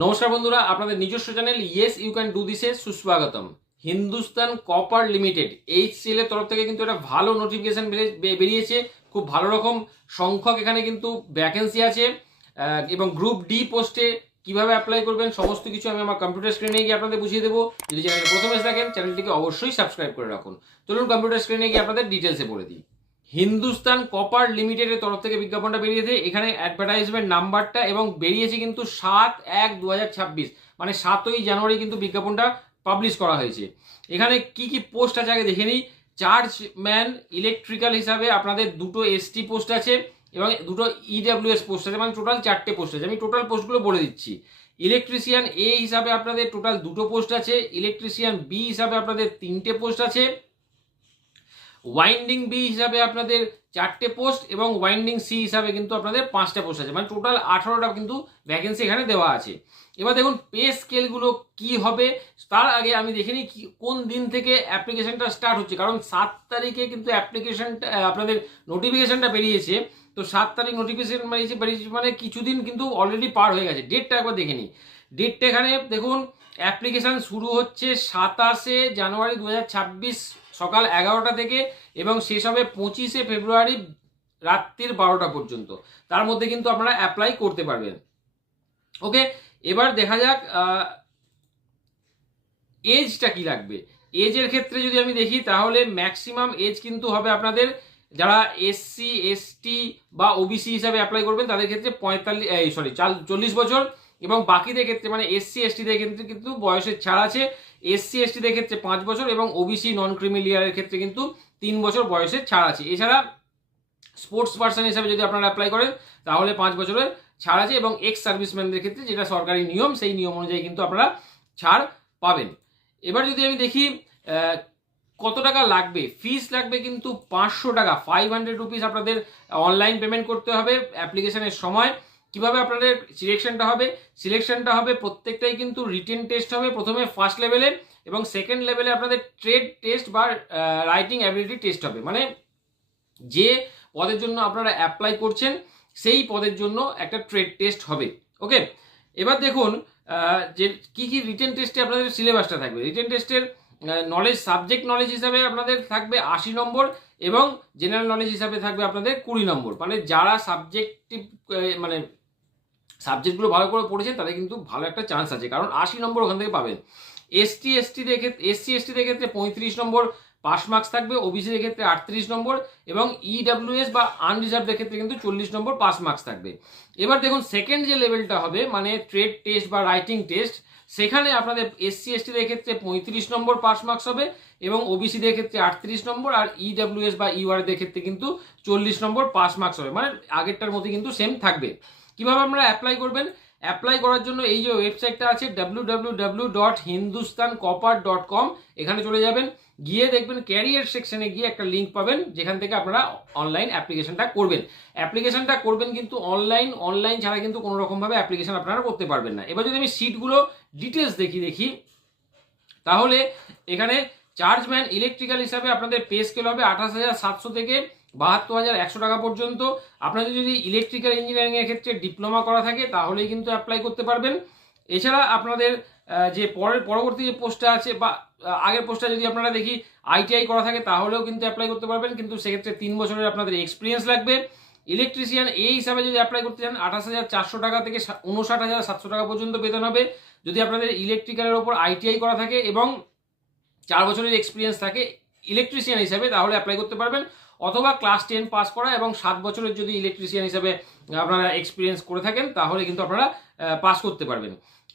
নমস্কার বন্ধুরা, আপনাদের নিজস্ব channel yes you can do দিসে সুস্বাগতম। হিন্দুস্তান কপার লিমিটেড এইচসিএল এর তরফ থেকে কিন্তু একটা ভালো নোটিফিকেশন বেরিয়েছে। খুব ভালো রকম সংখ্যক এখানে কিন্তু ভ্যাকেন্সি আছে এবং গ্রুপ ডি পোস্টে কিভাবে অ্যাপ্লাই করবেন সমস্ত কিছু আমি আমার কম্পিউটার স্ক্রিনে গিয়ে আপনাদের বুঝিয়ে দেবো। যদি চ্যানেলে প্রথমে এসে থাকেন চ্যানেলটিকে অবশ্যই সাবস্ক্রাইব করে রাখুন। চলুন কম্পিউটার স্ক্রিনে গিয়ে আপনাদের ডিটেলসে বলে দিই। হিন্দুস্তান কপার লিমিটেডের তরফ থেকে বিজ্ঞাপনটা বেরিয়েছে। এখানে অ্যাডভার্টাইজমেন্ট নাম্বারটা এবং বেরিয়েছে কিন্তু 7/1/2026, মানে 7ই জানুয়ারি কিন্তু বিজ্ঞাপনটা পাবলিশ করা হয়েছে। এখানে কি কি পোস্ট আছে আগে দেখে নিই। চার্জম্যান ইলেকট্রিক্যাল হিসাবে আপনাদের দুটো এসটি পোস্ট আছে এবং দুটো ইডাব্লিউএস পোস্ট আছে, মানে টোটাল 4টে পোস্ট আছে। আমি টোটাল পোস্টগুলো বলে দিচ্ছি। ইলেকট্রিশিয়ান এ হিসাবে আপনাদের টোটাল দুটো পোস্ট আছে, ইলেকট্রিশিয়ান বি হিসাবে আপনাদের 3টে পোস্ট আছে, ওয়াইন্ডিং বি হিসাবে আপনাদের 4টে পোস্ট এবং ওয়াইন্ডিং সি হিসাবে কিন্তু আপনাদের 5টা পোস্ট আছে, মানে টোটাল 18টা কিন্তু ভ্যাকেন্সি এখানে দেওয়া আছে। এবার দেখুন পে স্কেলগুলো কি হবে। তার আগে আমি দেখে নিই কোন দিন থেকে অ্যাপ্লিকেশনটা স্টার্ট হচ্ছে, কারণ 7 তারিখে কিন্তু অ্যাপ্লিকেশনটা আপনাদের নোটিফিকেশনটা বেরিয়েছে। তো 7 তারিখ নোটিফিকেশন বেরিয়েছে মানে কিছুদিন কিন্তু অলরেডি পার হয়ে গেছে। ডেটটা একবার দেখে নিই। ডেটটা এখানে দেখুন, অ্যাপ্লিকেশন শুরু হচ্ছে 27শে জানুয়ারি 2026 সকাল 11টা থেকে এবং শেষ হবে 25শে ফেব্রুয়ারি রাত্রির 12টা পর্যন্ত। তার মধ্যে কিন্তু আপনারা অ্যাপ্লাই করতে পারবেন। ওকে, এবার দেখা যাক এজটা কি লাগবে। এজের ক্ষেত্রে যদি আমি দেখি তাহলে ম্যাক্সিমাম এজ কিন্তু হবে আপনাদের যারা এসসি এসটি বা ওবিসি হিসাবে অ্যাপ্লাই করবেন তাদের ক্ষেত্রে 40 বছর এবং বাকিদের ক্ষেত্রে মানে এসসি এসটিদের ক্ষেত্রে কিন্তু বয়সের ছাড় আছে। এসসি এসটিদের ক্ষেত্রে 5 বছর এবং ওবিসি নন ক্রিমিলিয়ারের ক্ষেত্রে কিন্তু 3 বছর বয়সের ছাড় আছে। এছাড়া স্পোর্টস পার্সন হিসাবে যদি আপনারা অ্যাপ্লাই করেন তাহলে 5 বছরের ছাড় আছে এবং এক্স সার্ভিসম্যানদের ক্ষেত্রে যেটা সরকারি নিয়ম সেই নিয়ম অনুযায়ী কিন্তু আপনারা ছাড় পাবেন। এবার যদি আমি দেখি কত টাকা লাগবে, ফিস লাগবে কিন্তু 500 টাকা, 500 রুপিস আপনাদের অনলাইন পেমেন্ট করতে হবে অ্যাপ্লিকেশনের সময়। কিভাবে আপনাদের সিলেকশনটা হবে প্রত্যেকটাই কিন্তু রিটেন টেস্ট হবে, প্রথমে ফার্স্ট লেভেলে এবং সেকেন্ড লেভেলে আপনাদের ট্রেড টেস্ট বা রাইটিং অ্যাবিলিটি টেস্ট হবে, মানে যে পদের জন্য আপনারা অ্যাপ্লাই করছেন সেই পদের জন্য একটা ট্রেড টেস্ট হবে। ওকে, এবার দেখুন যে কি কি রিটেন টেস্টে আপনাদের সিলেবাসটা থাকবে। রিটেন টেস্টের নলেজ সাবজেক্ট নলেজ হিসাবে আপনাদের থাকবে 80 নম্বর এবং জেনারেল নলেজ হিসাবে থাকবে আপনাদের 20 নম্বর। মানে যারা সাবজেক্টিভ মানে সাবজেক্টগুলো ভালো করে পড়েছেন তাদের কিন্তু ভালো একটা চান্স আছে, কারণ 80 নম্বর ওখান থেকে পাবেন। এসসি এসটিদের ক্ষেত্রে 35 নম্বর পাস মার্কস থাকবে, ওবিসিদের ক্ষেত্রে 38 নম্বর এবং ইডাব্লিউএস বা আনরিজার্ভদের ক্ষেত্রে কিন্তু 40 নম্বর পাস মার্কস থাকবে। এবার দেখুন সেকেন্ড যে লেভেলটা হবে মানে ট্রেড টেস্ট বা রাইটিং টেস্ট, সেখানে আপনাদের এসসি এসটিদের ক্ষেত্রে 35 নম্বর পাস মার্কস হবে এবং ওবিসিদের ক্ষেত্রে 38 নম্বর আর ইডাব্লিউএস বা ইউআরদের ক্ষেত্রে কিন্তু 40 নম্বর পাস মার্কস হবে, মানে আগেরটার মধ্যে কিন্তু সেম থাকবে। কিভাবে আপনারা অ্যাপ্লাই করবেন? অ্যাপ্লাই করার জন্য এই যে ওয়েবসাইটটা আছে www.hindustancopper.com, এখানে চলে যাবেন, গিয়ে দেখবেন ক্যারিয়ার সেকশনে গিয়ে একটা লিঙ্ক পাবেন যেখান থেকে আপনারা অনলাইন অ্যাপ্লিকেশনটা করবেন কিন্তু অনলাইন ছাড়া কিন্তু কোনো রকমভাবে অ্যাপ্লিকেশন আপনারা করতে পারবেন না। এবার যদি আমি সিটগুলো ডিটেলস দেখি তাহলে এখানে চার্জম্যান ইলেকট্রিক্যাল হিসাবে আপনাদের পে স্কেল হবে 28,700 থেকে 72,100 টাকা পর্যন্ত। আপনাদের যদি ইলেকট্রিক্যাল ইঞ্জিনিয়ারিং এর ক্ষেত্রে ডিপ্লোমা করা থাকে তাহলেই কিন্তু অ্যাপ্লাই করতে পারবেন। এছাড়া আপনাদের যে পরবর্তী যে পোস্টটা আছে বা আগের পোস্টটা যদি আপনারা দেখি আইটিআই করা থাকে তাহলেও কিন্তু অ্যাপ্লাই করতে পারবেন, কিন্তু সেক্ষেত্রে 3 বছরের আপনাদের এক্সপিরিয়েন্স লাগবে। ইলেকট্রিশিয়ান এই হিসাবে যদি অ্যাপ্লাই করতে চান 28,400 টাকা থেকে 59,700 টাকা পর্যন্ত বেতন হবে যদি আপনাদের ইলেকট্রিক্যালের ওপর আইটিআই করা থাকে এবং 4 বছরের এক্সপিরিয়েন্স থাকে ইলেকট্রিশিয়ান হিসাবে, তাহলে অ্যাপ্লাই করতে পারবেন। অথবা ক্লাস 10 পাস করা এবং 7 বছরের যদি ইলেকট্রিশিয়ান হিসাবে আপনারা এক্সপিরিয়েন্স করে থাকেন তাহলে কিন্তু আপনারা পাস করতে পারবেন।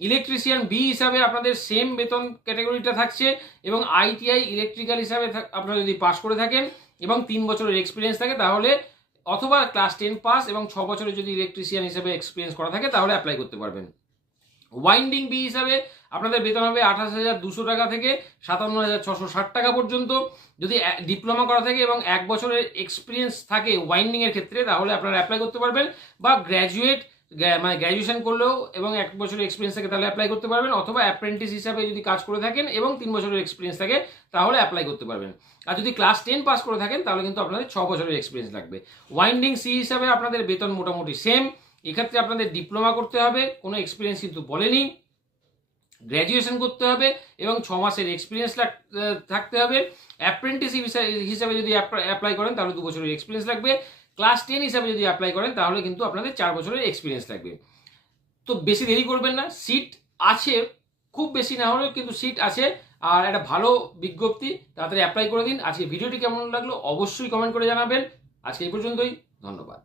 ইলেকট্রিশিয়ান বি হিসাবে আপনাদের সেম বেতন ক্যাটাগরিটা থাকছে এবং আইটিআই ইলেকট্রিক্যাল হিসাবে আপনারা যদি পাস করে থাকেন এবং 3 বছরের এক্সপিরিয়েন্স থাকে তাহলে, অথবা ক্লাস 10 পাস এবং 6 বছরের যদি ইলেকট্রিশিয়ান হিসাবে এক্সপিরিয়েন্স করা থাকে তাহলে অ্যাপ্লাই করতে পারবেন। ওয়াইন্ডিং বি হিসাবে আপনাদের বেতন হবে 28,200 টাকা থেকে 57,660 টাকা পর্যন্ত। যদি ডিপ্লোমা করা থাকে এবং 1 বছরের এক্সপিরিয়েন্স থাকে ওয়াইন্ডিং এর ক্ষেত্রে তাহলে আপনারা অ্যাপ্লাই করতে পারবেন, বা মানে গ্র্যাজুয়েশন করলেও এবং 1 বছরের এক্সপিরিয়েন্স থাকে তাহলে অ্যাপ্লাই করতে পারবেন, অথবা অ্যাপ্রেন্টিস হিসাবে যদি কাজ করে থাকেন এবং 3 বছরের এক্সপিরিয়েন্স থাকে তাহলে অ্যাপ্লাই করতে পারবেন। আর যদি ক্লাস 10 পাস করে থাকেন তাহলে কিন্তু আপনাদের 6 বছরের এক্সপিরিয়েন্স লাগবে। ওয়াইন্ডিং সি হিসাবে আপনাদের বেতন মোটামুটি সেম এক্ষেত্রে আপনাদের ডিপ্লোমা করতে হবে, কোনো এক্সপিরিয়েন্স কিন্তু বলেনি, গ্র্যাজুয়েশন করতে হবে এবং 6 মাসের এক্সপিরিয়েন্স থাকতে হবে। অ্যাপ্রেন্টিস হিসাবে যদি অ্যাপ্লাই করেন তাহলে 2 বছরের এক্সপিরিয়েন্স লাগবে। ক্লাস 10 হিসাবে যদি অ্যাপ্লাই করেন তাহলে কিন্তু আপনাদের 4 বছরের এক্সপিরিয়েন্স লাগবে। তো বেশি দেরি করবেন না, সিট আছে, খুব বেশি না হলেও কিন্তু সিট আছে, আর একটা ভালো বিজ্ঞপ্তি, তাড়াতাড়ি অ্যাপ্লাই করে দিন। আজকে ভিডিওটি কেমন লাগলো অবশ্যই কমেন্ট করে জানাবেন। আজকে এই পর্যন্তই, ধন্যবাদ।